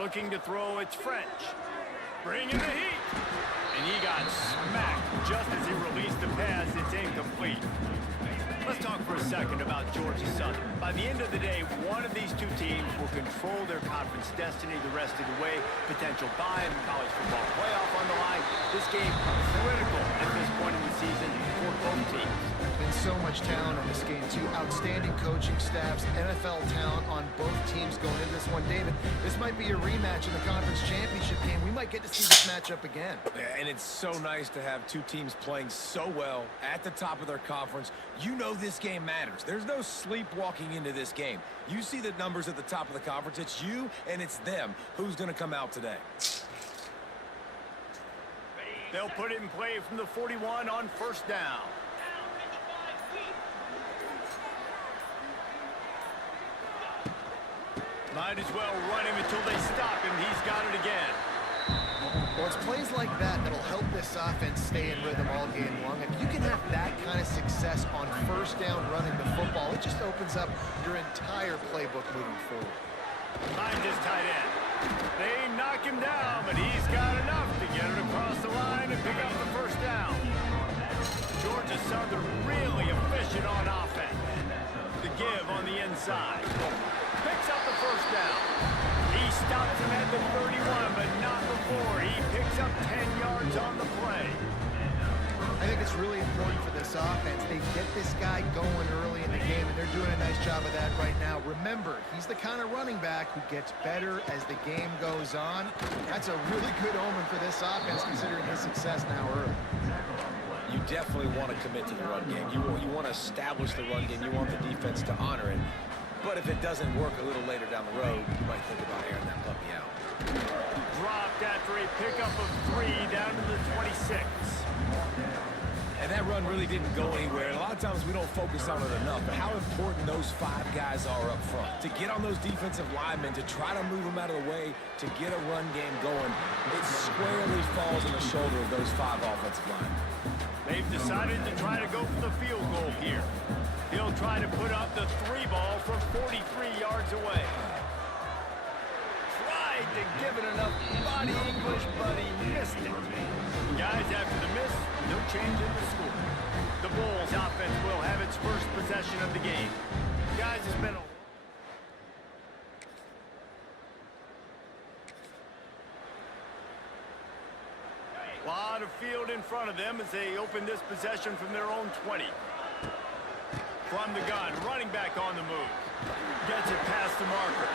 Looking to throw, it's French. Bringing the heat. And he got smacked just as he released the pass. It's incomplete. Let's talk for a second about Georgia Southern. By the end of the day, one of these two teams will control their conference destiny the rest of the way. Potential bye in the college football playoff on the line. This game critical at this point in the season for both teams. Been so much talent in this game, too. Outstanding coaching staffs, NFL talent on both teams going into this one. David, this might be a rematch in the conference championship game. We might get to see this matchup again. Yeah, and it's so nice to have two teams playing so well at the top of their conference. You know this game matters. There's no sleepwalking into this game. You see the numbers at the top of the conference. It's you and it's them. Who's going to come out today? They'll put it in play from the 41 on first down. Might as well run him until they stop him. He's got it again. Well, it's plays like that that'll help this offense stay in rhythm all game long. If you can have that kind of success on first down running the football, it just opens up your entire playbook moving forward. Finds his tight end. They knock him down, but he's got enough to get it across the line and pick up the first down. Georgia Southern really efficient on offense. The give on the inside. Picks up the first down. He stops him at the 31, but not before. He picks up 10 yards on the play. I think it's really important for this offense. They get this guy going early in the game, and they're doing a nice job of that right now. Remember, he's the kind of running back who gets better as the game goes on. That's a really good omen for this offense, considering his success now early. You definitely want to commit to the run game. You want to establish the run game. You want the defense to honor it. But if it doesn't work a little later down the road, you might think about airing that puppy out. Dropped after a pickup of 3 down to the 26. And that run really didn't go anywhere. And a lot of times we don't focus on it enough. But how important those 5 guys are up front. To get on those defensive linemen, to try to move them out of the way, to get a run game going, it squarely falls on the shoulder of those 5 offensive linemen. They've decided to try to go for the field goal here. He'll try to put up the 3 ball from 43 yards away. Tried to give it enough body English, but he missed it. Guys, after the miss, no change in the score. The Bulls offense will have its first possession of the game. Guys, it's been a lot of field in front of them as they open this possession from their own 20. From the gun, running back on the move. Gets it past the marker.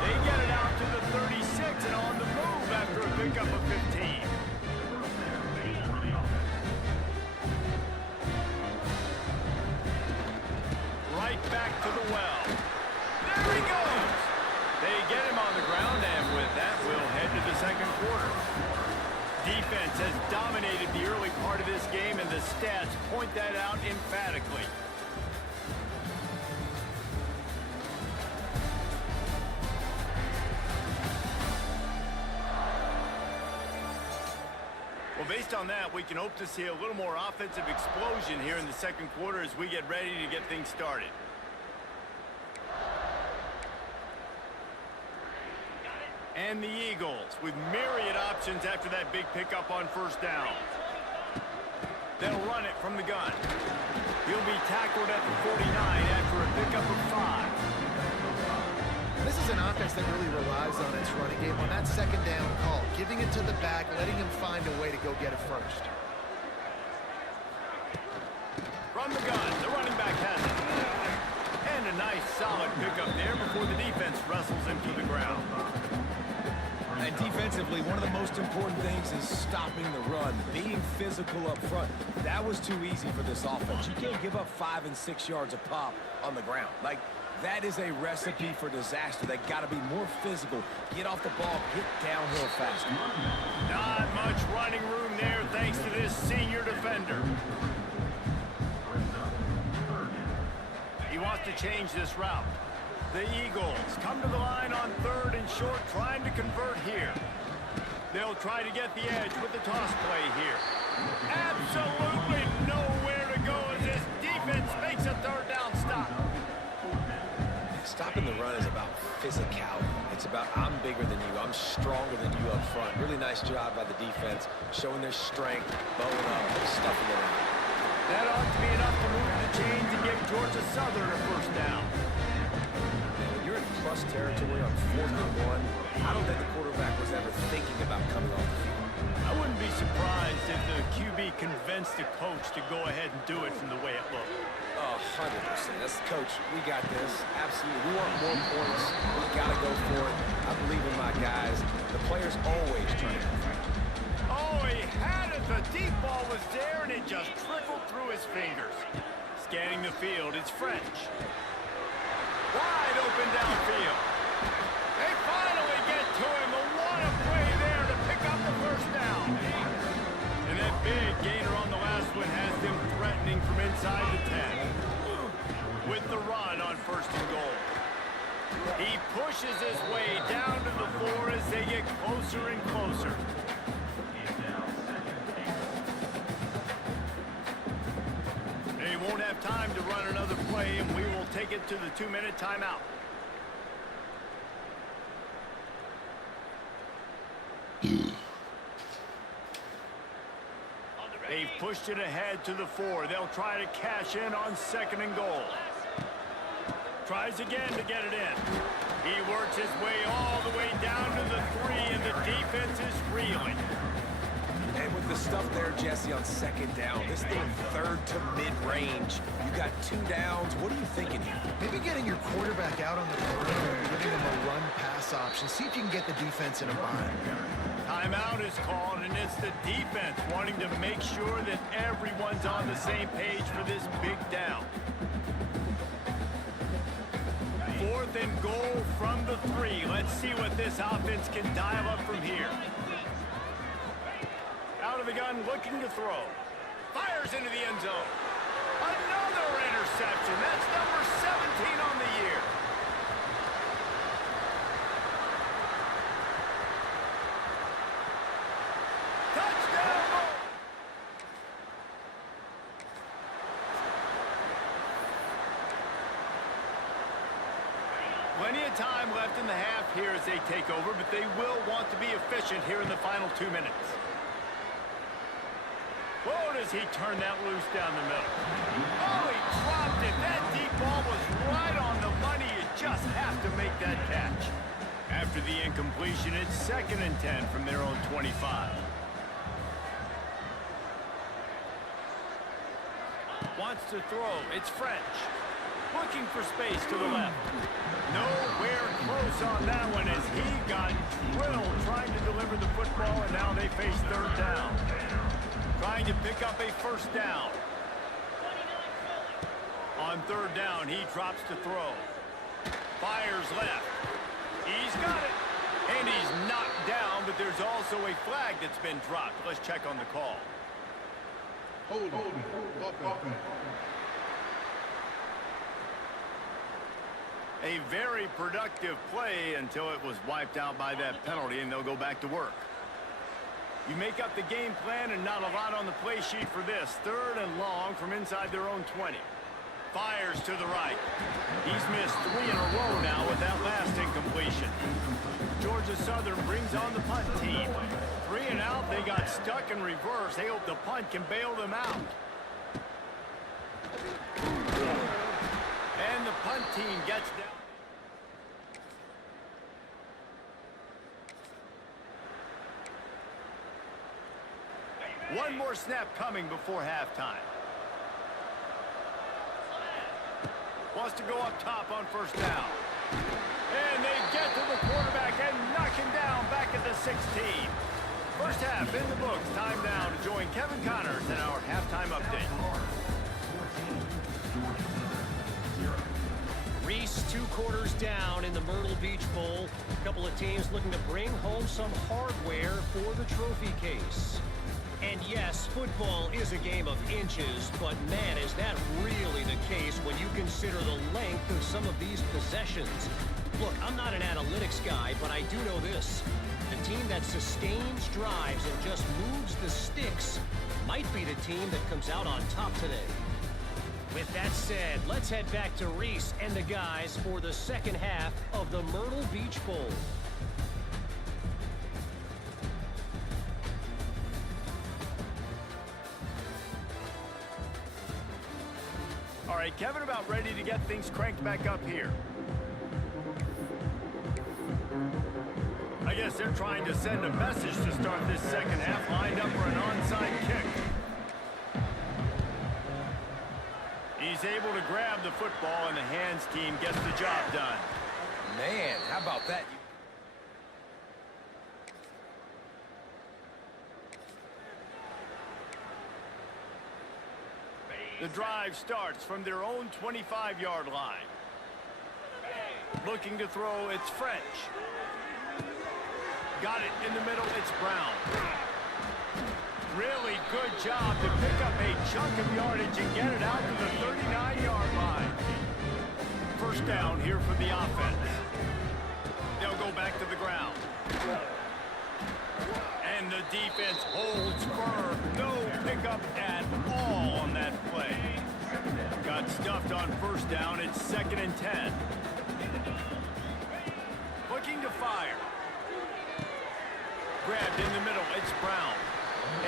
They get it out to the 36 and on the move after a pickup of 15. Right back to the well. There he goes. They get him on the ground, and with that, we'll head to the second quarter. Defense has dominated the early part of this game, and the stats point that out emphatically. Well, based on that, we can hope to see a little more offensive explosion here in the second quarter as we get ready to get things started. And the Eagles with myriad options after that big pickup on first down. They'll run it from the gun. He'll be tackled at the 49 after a pickup of 5. This is an offense that really relies on its running game on that second down call, giving it to the back, letting him find a way to go get it first. From the gun, the running back has it. And a nice solid pickup there before the defense wrestles him to the ground. And defensively, one of the most important things is stopping the run, being physical up front. That was too easy for this offense. You can't give up 5 and 6 yards a pop on the ground. Like, that is a recipe for disaster. They got to be more physical, get off the ball, get downhill faster. Not much running room there thanks to this senior defender. He wants to change this route. The Eagles come to the line on 3rd and short, trying to convert here. They'll try to get the edge with the toss play here. Absolutely nowhere to go as this defense makes a 3rd down stop. Stopping the run is about physicality. It's about I'm bigger than you, I'm stronger than you up front. Really nice job by the defense, showing their strength, bowing up, stuffing it around. That ought to be enough to move the chains and give Georgia Southern a first down. And when you're in plus territory on 4th and 1, I don't think the quarterback was ever thinking about coming off the field. I wouldn't be surprised if the QB convinced the coach to go ahead and do it from the way it looked. 100%. That's the coach. We got this. Absolutely. We want more points. We got to go for it. I believe in my guys. The players always trying to fight. Oh, he had it. The deep ball was there, and it just trickled through his fingers. Scanning the field, it's French. Wide open downfield. They finally get to him. What a play there to pick up the first down. And that big gainer on the last one has them threatening from inside the 10. With the run on 1st and goal. He pushes his way down to the 4 as they get closer and closer. They won't have time to run another play, and we will take it to the 2-minute timeout. They've pushed it ahead to the 4. They'll try to cash in on 2nd and goal. Tries again to get it in. He works his way all the way down to the 3, and the defense is reeling. And with the stuff there, Jesse, on 2nd down, this thing 3rd to mid-range. You got 2 downs. What are you thinking here? Maybe getting your quarterback out on the perimeter, giving him a run-pass option. See if you can get the defense in a bind. Timeout is called, and it's the defense wanting to make sure that everyone's on the same page for this big down. 4th and goal from the 3. Let's see what this offense can dial up from here. Out of the gun, looking to throw. Fires into the end zone. Another interception. That's number 17 on the year. Touchdown! Plenty of time left in the half here as they take over, but they will want to be efficient here in the final 2 minutes. Whoa, does he turn that loose down the middle? Oh, he dropped it. That deep ball was right on the money. You just have to make that catch. After the incompletion, it's 2nd and 10 from their own 25. Wants to throw. It's French. Looking for space to the left. Nowhere close on that one as he got drilled trying to deliver the football, and now they face 3rd down. Trying to pick up a first down. On 3rd down, he drops to throw. Fires left. He's got it. And he's knocked down, but there's also a flag that's been dropped. Let's check on the call. Hold on. A very productive play until it was wiped out by that penalty, and they'll go back to work. You make up the game plan and not a lot on the play sheet for this. 3rd and long from inside their own 20. Fires to the right. He's missed 3 in a row now with that last incompletion. Georgia Southern brings on the punt team. 3 and out, they got stuck in reverse. They hope the punt can bail them out. And the punt team gets down. One more snap coming before halftime. Wants to go up top on 1st down. And they get to the quarterback and knock him down back at the 16. First half in the books. Time now to join Kevin Connors in our halftime update. Reese 2 quarters down in the Myrtle Beach Bowl. A couple of teams looking to bring home some hardware for the trophy case. And yes, football is a game of inches, but man, is that really the case when you consider the length of some of these possessions. Look, I'm not an analytics guy, but I do know this. The team that sustains drives and just moves the sticks might be the team that comes out on top today. With that said, let's head back to Reese and the guys for the second half of the Myrtle Beach Bowl. All right, Kevin about ready to get things cranked back up here. I guess they're trying to send a message to start this second half, lined up for an onside kick. He's able to grab the football, and the hands team gets the job done. Man, how about that? The drive starts from their own 25-yard line. Looking to throw, it's French. Got it in the middle, it's Brown. Really good job to pick up a chunk of yardage and get it out to the 39-yard line. First down here for the offense. They'll go back to the ground. And the defense holds firm. No pickup at all on that play. Got stuffed on first down. It's 2nd and 10. Looking to fire. Grabbed in the middle. It's Brown.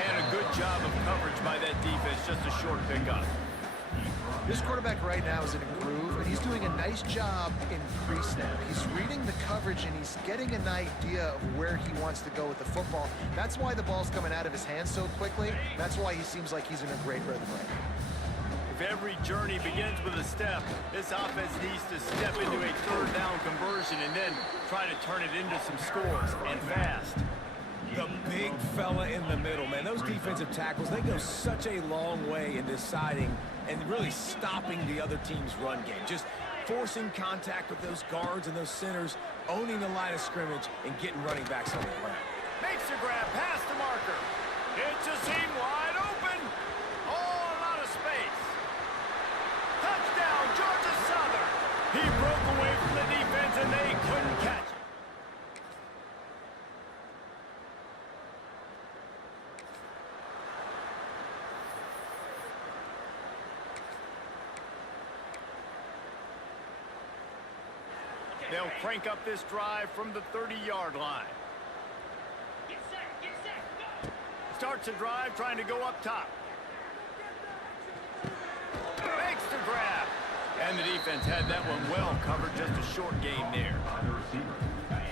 And a good job of coverage by that defense. Just a short pickup. This quarterback right now is in a groove, and he's doing a nice job in pre-snap. He's reading the coverage, and he's getting an idea of where he wants to go with the football. That's why the ball's coming out of his hands so quickly. That's why he seems like he's in a great rhythm right now. If every journey begins with a step, this offense needs to step into a third down conversion and then try to turn it into some scores, and fast. The big fella in the middle, man. Those defensive tackles, they go such a long way in deciding and really stopping the other team's run game. Just forcing contact with those guards and those centers, owning the line of scrimmage, and getting running backs on the ground. Makes a grab past the marker. It's a seam wide open. All out of space. Touchdown, Georgia Southern. He broke away from the defense, and they couldn't catch him. They'll crank up this drive from the 30-yard line. Get set, go! Starts a drive trying to go up top. Makes the grab. And the defense had that one well covered, just a short gain there.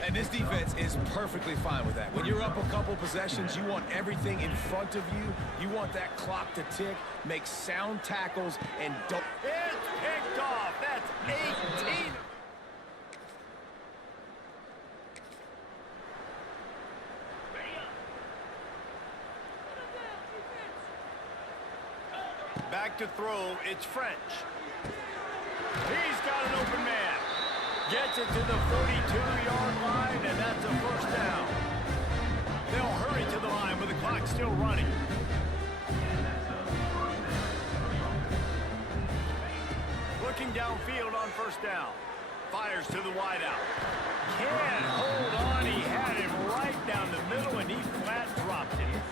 And this defense is perfectly fine with that. When you're up a couple possessions, you want everything in front of you. You want that clock to tick, make sound tackles, and don't... It's picked off. That's 18. Back to throw, it's French. He's got an open man. Gets it to the 42-yard line, and that's a first down. They'll hurry to the line with the clock still running. Looking downfield on first down. Fires to the wideout. Can't hold on. He had him right down the middle, and he flat dropped it.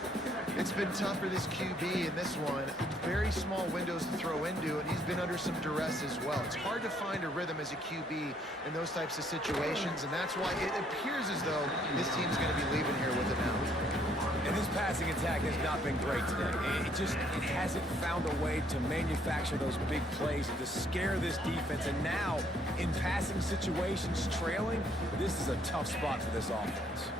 It's been tough for this QB in this one. Very small windows to throw into, and he's been under some duress as well. It's hard to find a rhythm as a QB in those types of situations, and that's why it appears as though this team's going to be leaving here with it now. And this passing attack has not been great today. It hasn't found a way to manufacture those big plays and to scare this defense. And now, in passing situations, trailing, this is a tough spot for this offense.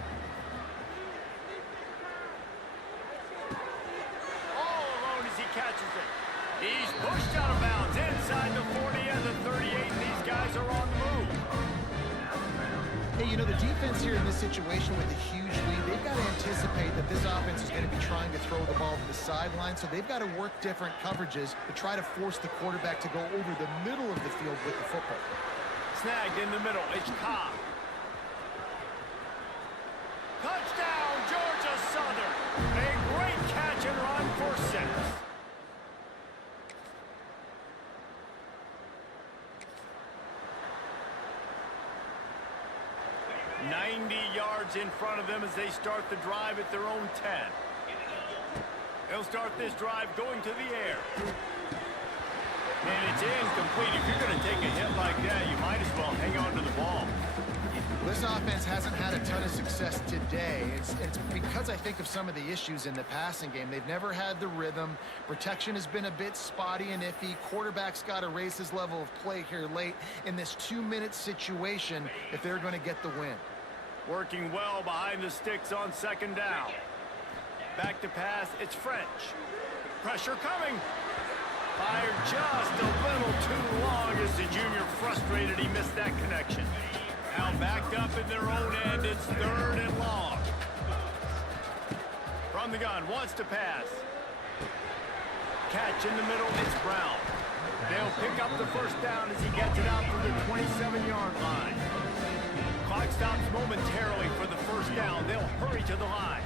Catches it. He's pushed out of bounds inside the 40 and the 38. These guys are on the move. Hey, you know, the defense here in this situation with a huge lead, they've got to anticipate that this offense is going to be trying to throw the ball to the sideline, so they've got to work different coverages to try to force the quarterback to go over the middle of the field with the football. Snagged in the middle. It's Cobb. Touchdown, Georgia Southern. A great catch and run for 6. 90 yards in front of them as they start the drive at their own 10. They'll start this drive going to the air. And it's incomplete. If you're going to take a hit like that, you might as well hang on to the ball. This offense hasn't had a ton of success today. It's because I think of some of the issues in the passing game. They've never had the rhythm. Protection has been a bit spotty and iffy. Quarterback's got to raise his level of play here late in this 2-minute situation if they're going to get the win. Working well behind the sticks on second down. Back to pass, it's French. Pressure coming. Fired just a little too long as the junior frustrated he missed that connection. Now backed up in their own end, it's 3rd and long. From the gun, wants to pass. Catch in the middle, it's Brown. They'll pick up the first down as he gets it out to the 27-yard line. Clock stops momentarily for the first down. They'll hurry to the line.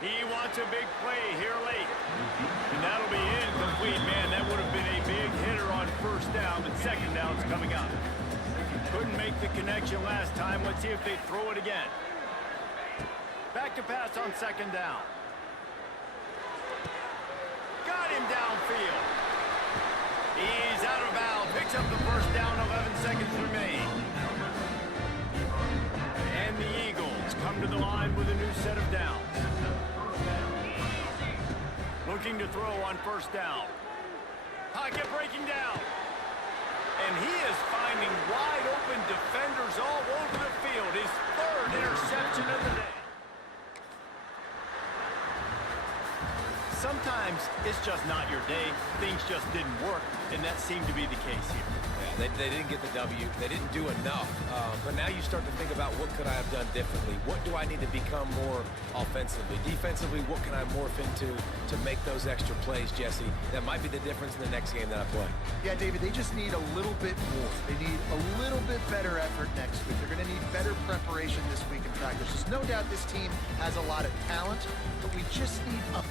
He wants a big play here late. And that'll be incomplete, man. That would have been a big hitter on first down, but second down's coming up. Couldn't make the connection last time. Let's see if they throw it again. Back to pass on second down. Got him downfield. He's out of bounds. Picks up the first down, 11 seconds remain. And the Eagles come to the line with a new set of downs. Looking to throw on first down. Pocket breaking down. And he is finding wide open defenders all over the field. His 3rd interception of the day. Sometimes it's just not your day. Things just didn't work, and that seemed to be the case here. Yeah, they didn't get the W. They didn't do enough. But now you start to think about what could I have done differently? What do I need to become more offensively? Defensively, what can I morph into to make those extra plays, Jesse? That might be the difference in the next game that I play. Yeah, David, they just need a little bit more. They need a little bit better effort next week. They're going to need better preparation this week in practice. There's no doubt this team has a lot of talent, but we just need a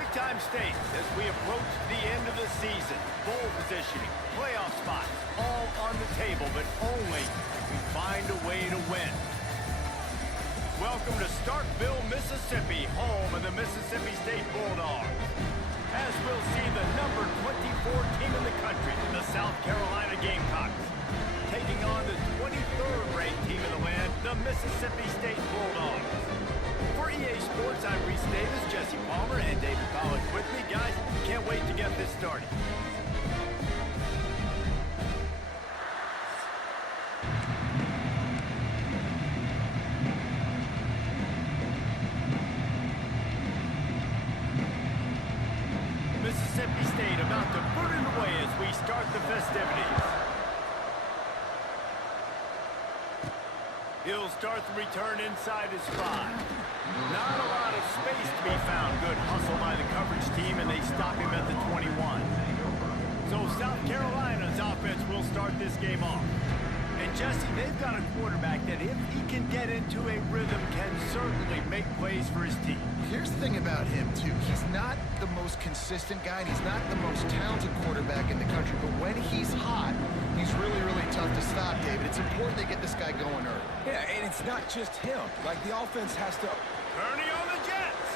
Big-time stakes as we approach the end of the season. Bowl positioning, playoff spots, all on the table, but only if we find a way to win. Welcome to Starkville, Mississippi, home of the Mississippi State Bulldogs. As we'll see the number 24 team in the country, the South Carolina Gamecocks, taking on the 23rd ranked team in the land, the Mississippi State Bulldogs. For EA Sports, I'm Reese Davis, Jesse Palmer, and David Pollack with me. Guys, can't wait to get this started. Mississippi State about to put it away as we start the festivities. He'll start the return inside his 5. Not a lot of space to be found. Good hustle by the coverage team, and they stop him at the 21. So South Carolina's offense will start this game off. And Jesse, they've got a quarterback that if he can get into a rhythm, can certainly make plays for his team. Here's the thing about him, too. He's not the most consistent guy, and he's not the most talented quarterback in the country. But when he's hot, he's really, really tough to stop, David. It's important they get this guy going early. Yeah, and it's not just him. Like, the offense has to... Ernie on the Jets.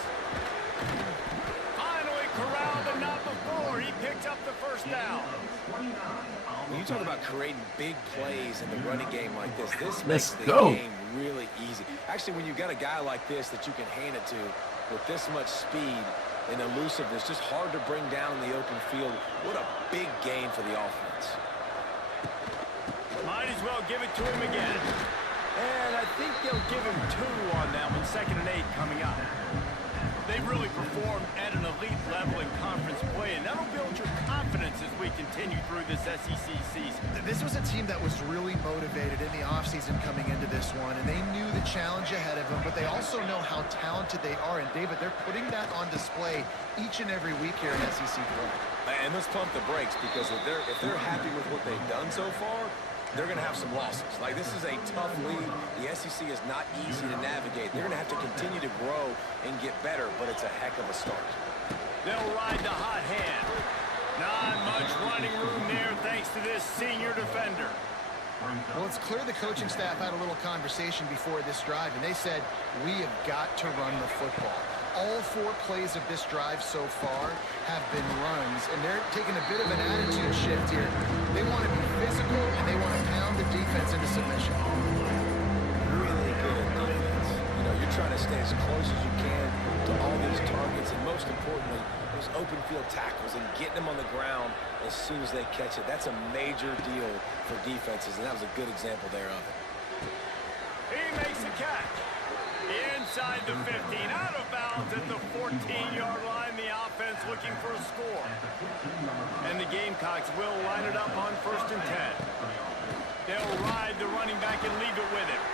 Finally corralled, but not before. He picked up the first down. When you talk about creating big plays in the running game like this Let's makes the go. game really easy. Actually, when you've got a guy like this that you can hand it to with this much speed and elusiveness, just hard to bring down in the open field. What a big gain for the offense. Might as well give it to him again. And I think they'll give him 2 on that one. 2nd and 8 coming up. They really performed at an elite level in conference play, and that'll build your confidence as we continue through this SEC season. This was a team that was really motivated in the offseason coming into this one, and they knew the challenge ahead of them, but they also know how talented they are. And, David, they're putting that on display each and every week here in SEC play. And let's pump the brakes, because if they're happy with what they've done so far, they're going to have some losses. Like, this is a tough league. The SEC is not easy to navigate. They're going to have to continue to grow and get better, but it's a heck of a start. They'll ride the hot hand. Not much running room there thanks to this senior defender. Well, it's clear the coaching staff had a little conversation before this drive, and they said, we have got to run the football. All 4 plays of this drive so far have been runs, and they're taking a bit of an attitude shift here. They want to be physical, and they want to pound the defense into submission. Really good defense. You know, you're trying to stay as close as you can to all these targets, and most importantly, those open field tackles and getting them on the ground as soon as they catch it. That's a major deal for defenses, and that was a good example there of it. He makes the catch. Inside the 15, out of bounds at the 14-yard line. The offense looking for a score. And the Gamecocks will line it up on 1st and 10. They'll ride the running back and leave it with him.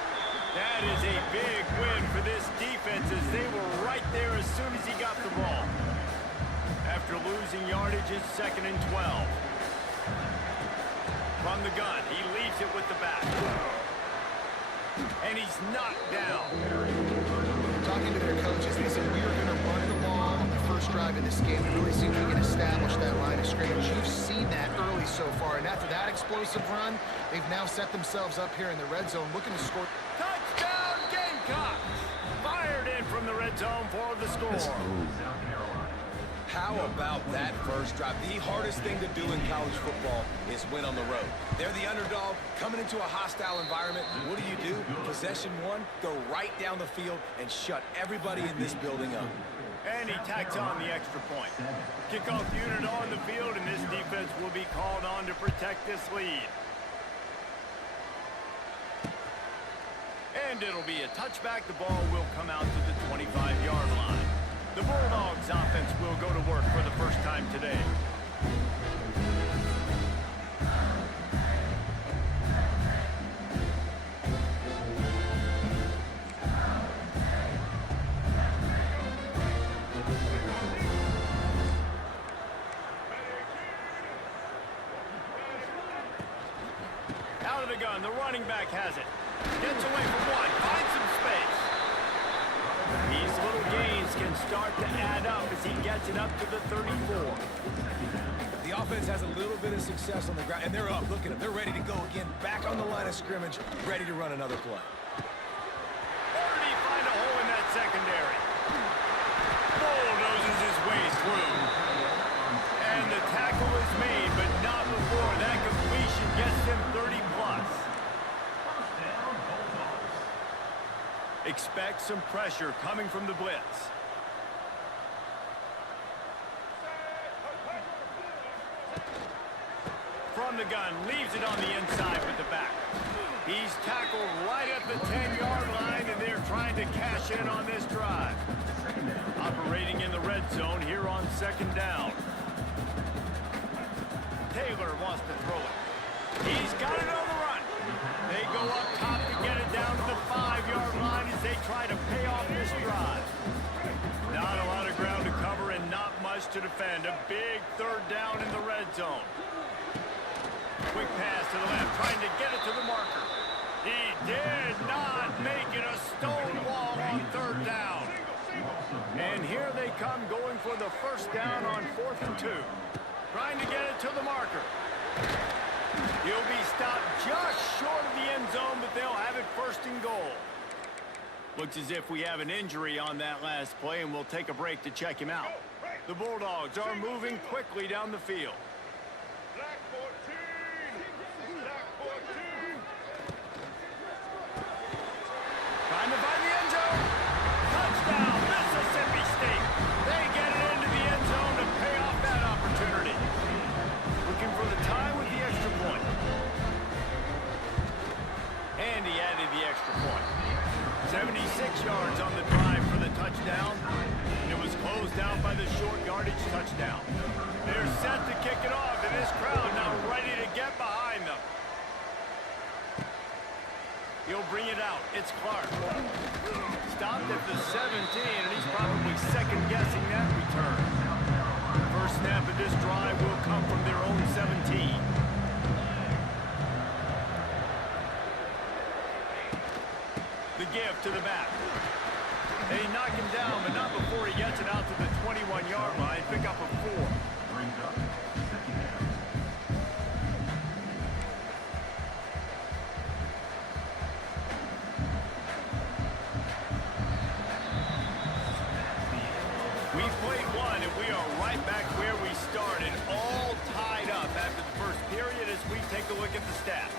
That is a big win for this defense as they were right there as soon as he got the ball. After losing yardage, it's 2nd and 12. From the gun, he leaves it with the back. And he's knocked down. Talking to their coaches, they said, we are going to run the ball on the first drive of this game. It really seems we can establish that line of scrimmage. You've seen that early so far, and after that explosive run, they've now set themselves up here in the red zone looking to score. Touchdown, Gamecocks! Fired in from the red zone for the score. How about that first drive? The hardest thing to do in college football is win on the road. They're the underdog, coming into a hostile environment. What do? Possession 1, go right down the field and shut everybody in this building up. And he tacks on the extra point. Kickoff unit on the field, and this defense will be called on to protect this lead. And it'll be a touchback. The ball will come out to the 25-yard line. The Bulldogs offense will go to work for the first time today. Out of the gun, the running back has it. Gets away from 1, finds some space. These little gains can start to add up as he gets it up to the 34. The offense has a little bit of success on the ground, and they're up. Look at them. They're ready to go again. Back on the line of scrimmage, ready to run another play. Or did he find a hole in that secondary? Bulldozes his way through. And the tackle is made, but not before that completion gets him 30+. Expect some pressure coming from the blitz. From the gun, leaves it on the inside with the back. He's tackled right at the 10-yard line, and they're trying to cash in on this drive. Operating in the red zone here on 2nd down. Taylor wants to throw it. He's got it on the run. They go up top to get it down to the 5-yard line as they try to pay off this drive. Not a lot of ground to cover and not much to defend. A big 3rd down in the red zone. Quick pass to the left, trying to get it to the marker. He did not make it a stone wall on 3rd down. And here they come going for the 1st down on 4th and 2. Trying to get it to the marker. He'll be stopped just short of the end zone, but they'll have it 1st and goal. Looks as if we have an injury on that last play, and we'll take a break to check him out. The Bulldogs are moving quickly down the field. Trying to find the end zone. Touchdown, Mississippi State. They get it into the end zone to pay off that opportunity. Looking for the tie with the extra point. And he added the extra point. 76 yards on the drive for the touchdown. It was closed out by the short yardage touchdown. They're set to kick it off, and this crowd now ready to get behind them. He'll bring it out. It's Clark. Stopped at the 17, and he's probably second-guessing that return. First snap of this drive will come from their own 17. The give to the back. They knock him down, but not before he gets it out to the 21-yard line. Pick up a 4. We've played one, and we are right back where we started, all tied up after the first period as we take a look at the stats.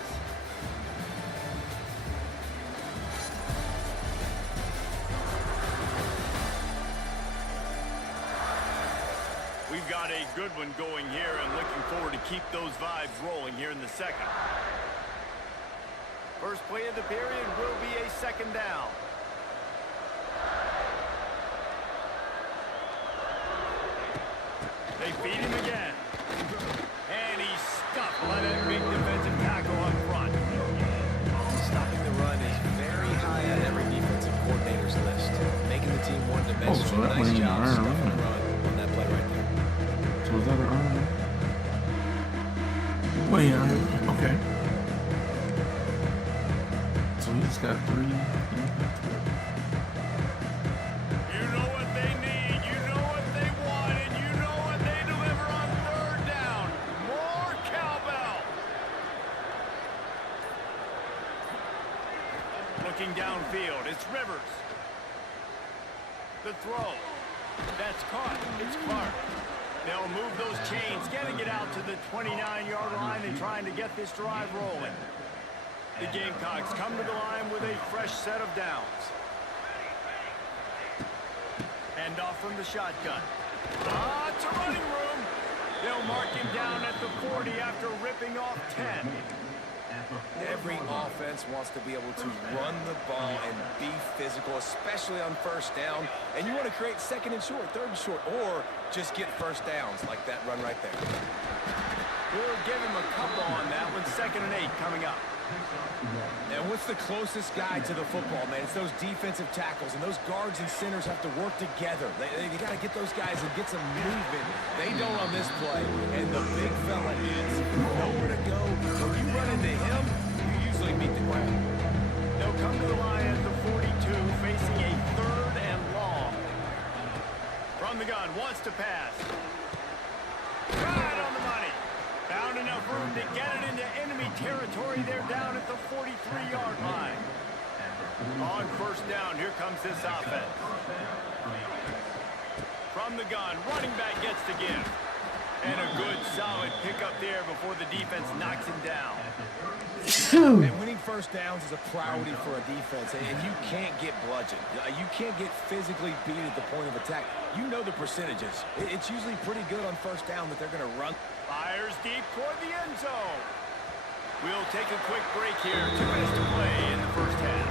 We've got a good one going here and looking forward to keep those vibes rolling here in the second. First play of the period will be a 2nd down. They feed him again. And he's stuffed by that big defensive tackle up front. Stopping the run is very high on every defensive coordinator's list. Making the team one-dimensional. So that Nice went in job the stopping iron, the run on that play right there. So is that an iron? Wait, okay. So he's got 3. You know what they need, you know what they want, and you know what they deliver on 3rd down. More cowbell. Looking downfield, it's Rivers. The throw. That's caught. It's Clark. They'll move those chains, getting it out to the 29-yard line and trying to get this drive rolling. The Gamecocks come to the line with a fresh set of downs. Hand off from the shotgun. It's a running room. They'll mark him down at the 40 after ripping off 10. Every offense wants to be able to run the ball and be physical, especially on 1st down. And you want to create 2nd and short, 3rd and short, or just get 1st downs like that run right there. We'll give him a couple on that one. 2nd and 8 coming up. And what's the closest guy to the football, man? It's those defensive tackles, and those guards and centers have to work together. They got to get those guys and get some movement. They don't on this play, and the big fella is nowhere to go. When you run into him, you usually meet the ground. They'll come to the line at the 42, facing a 3rd and long. From the gun, wants to pass. Right on the money. Found enough room to get it into enemy territory. They're down at the 43-yard line. On first down, here comes this offense. From the gun, running back gets the give. And a good, solid pickup there before the defense knocks him down. And winning first downs is a priority for a defense, and you can't get bludgeoned. You can't get physically beat at the point of attack. You know the percentages. It's usually pretty good on first down that they're going to run. Fires deep toward the end zone. We'll take a quick break here. 2 minutes to play in the first half.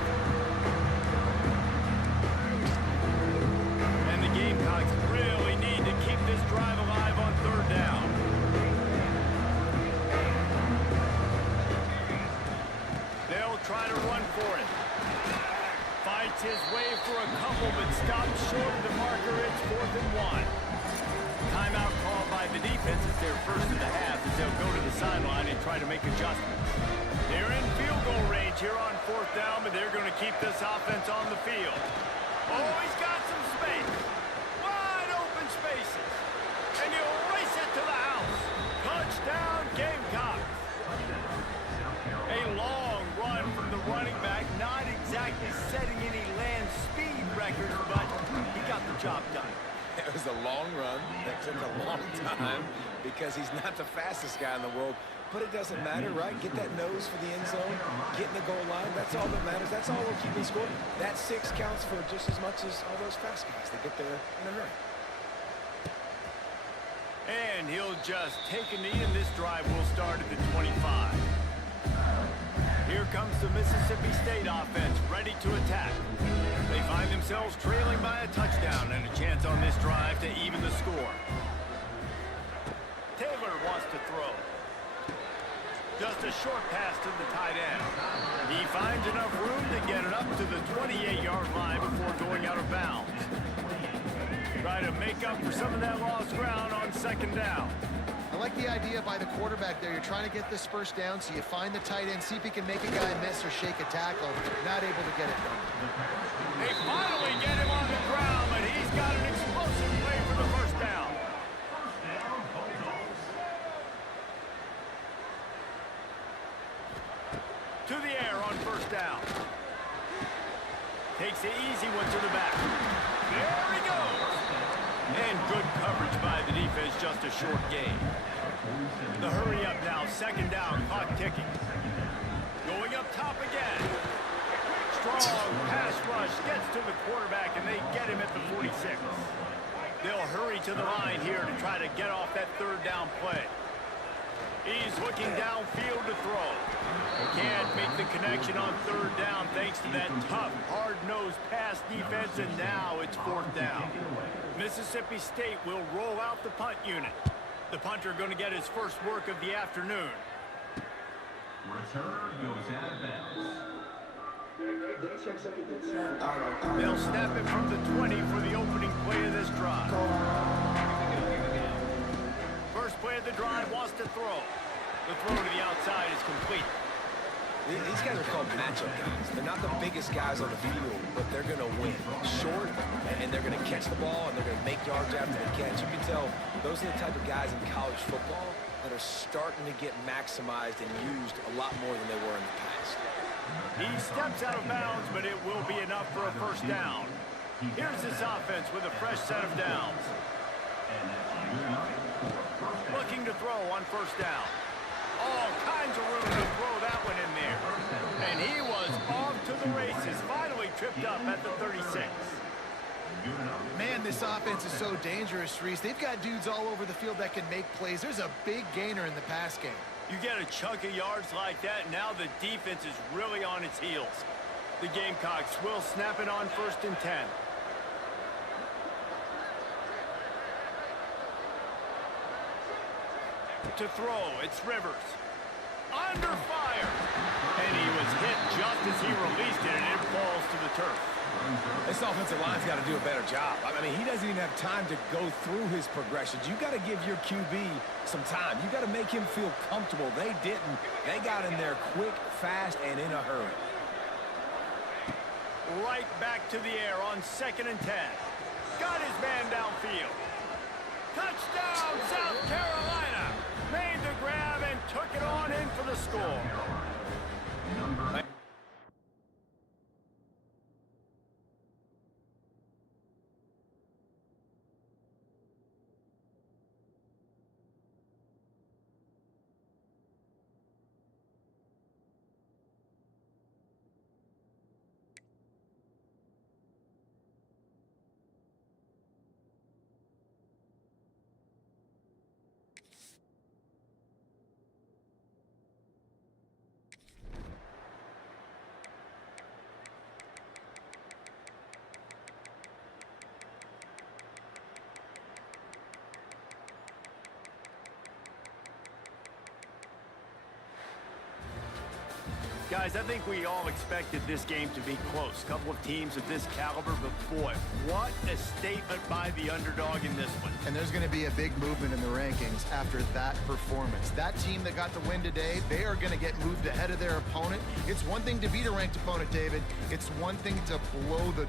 And the Gamecocks really need to keep this drive alive on third down. They'll try to run for it. Fights his way for a couple, but stops short of the marker. It's 4th and 1. Timeout called by the defense is their first of the half as they'll go to the sideline and try to make adjustments. They're in field goal range here on 4th down, but they're going to keep this offense on the field. Oh, he's got some space. Wide open spaces. And he'll race it to the house. Touchdown, Gamecocks. A long run from the running back, not exactly setting any land speed records, but he got the job done. It was a long run that took a long time because he's not the fastest guy in the world. But it doesn't matter, right? Get that nose for the end zone, get in the goal line. That's all that matters. That's all we're keeping score. That 6 counts for just as much as all those fast guys. They get there in a hurry. And he'll just take a knee, and this drive will start at the 25. Here comes the Mississippi State offense, ready to attack. They find themselves trailing by a touchdown and a chance on this drive to even the score. Taylor wants to throw. Just a short pass to the tight end. He finds enough room to get it up to the 28-yard line before going out of bounds. Try to make up for some of that lost ground on 2nd down. I like the idea by the quarterback there. You're trying to get this first down, so you find the tight end, see if he can make a guy miss or shake a tackle. Not able to get it done. They finally get him on the ground, but he's got an explosive play for the first down. To the air on first down. Takes the easy one to the back. There he goes. And good coverage by the defense, just a short gain. The hurry up now, 2nd down, clock ticking. Going up top again. Strong pass rush, gets to the quarterback, and they get him at the 46. They'll hurry to the line here to try to get off that 3rd down play. He's looking downfield to throw. Can't make the connection on 3rd down thanks to that tough, hard-nosed pass defense, and now it's 4th down. Mississippi State will roll out the punt unit. The punter going to get his first work of the afternoon. Return goes out of bounds. They'll snap it from the 20 for the opening play of this drive. First play of the drive wants to throw. The throw to the outside is complete. These guys are called matchup guys. They're not the biggest guys on the field, but they're going to win. Short, and they're going to catch the ball, and they're going to make yards after the catch. You can tell those are the type of guys in college football that are starting to get maximized and used a lot more than they were in the past. He steps out of bounds, but it will be enough for a first down. Here's this offense with a fresh set of downs. Looking to throw on first down. All kinds of room to throw that one in there. And he was off to the races, finally tripped up at the 36. Man, this offense is so dangerous, Reese. They've got dudes all over the field that can make plays. There's a big gainer in the pass game. You get a chunk of yards like that, now the defense is really on its heels. The Gamecocks will snap it on 1st and 10. To throw, it's Rivers. Under fire. And he was hit just as he released it, and it falls to the turf. This offensive line's got to do a better job. I mean, he doesn't even have time to go through his progressions. You got to give your QB some time. You got to make him feel comfortable. They didn't. They got in there quick, fast, and in a hurry. Right back to the air on 2nd and 10. got his man downfield. Touchdown, South Carolina. Made the grab and took it on in for the score. Guys, I think we all expected this game to be close. Couple of teams of this caliber, but boy, what a statement by the underdog in this one. And there's going to be a big movement in the rankings after that performance. That team that got the win today, they are going to get moved ahead of their opponent. It's one thing to beat a ranked opponent, David. It's one thing to blow the